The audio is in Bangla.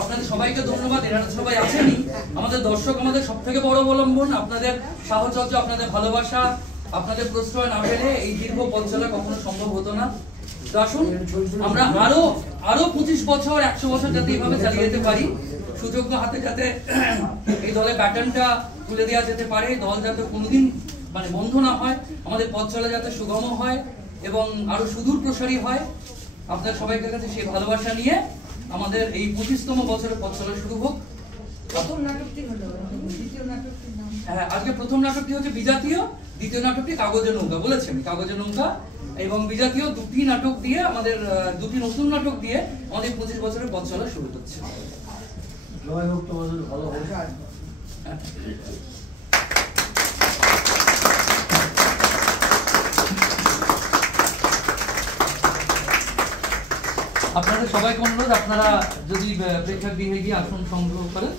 আপনাদের সবাইকে ধন্যবাদ। এনারা সবাই আছেনই, আমাদের দর্শক আমাদের সব থেকে বড় অবলম্বন। আপনাদের সাহচর্য, আপনাদের ভালোবাসা, আপনাদের প্রশ্রয় না পেলে এই দীর্ঘ পথ চলা কখনো সম্ভব হতো না। তো আসুন আমরা আরো 25 বছর 100 বছর যাতে এইভাবে চালিয়ে যেতে পারি, সুযোগ্য হাতে যাতে এই দলের ব্যাটনটা তুলে দেওয়া যেতে পারে, দল যাতে কোনোদিন মানে বন্ধ না হয়, আমাদের পথ চলা যাতে সুগম হয় এবং আরো সুদূর প্রসারী হয়। আপনার সবাইকার কাছে সেই ভালোবাসা নিয়ে আমাদের এই 25তম বছরের পথ চলা শুরু হোক। প্রথম নাটকটি হলো, দ্বিতীয় নাটকটির নাম আজকে প্রথম নাটকটি হচ্ছে বিজাতীয়, দ্বিতীয় নাটকটি কাগজের নৌকা। বলেছি আমি কাগজের নৌকা এবং বিজাতীয় দুটি নাটক দিয়ে আমাদের দুটি নতুন নাটক দিয়ে আমাদের 25 বছরের পথ চলা শুরু হচ্ছে। জয় হোক তোমাদের, ভালো হোক। আপনাদের সবাইকে অনুরোধ, আপনারা যদি প্রেক্ষাগৃহে গিয়ে আসন সংগ্রহ করেন।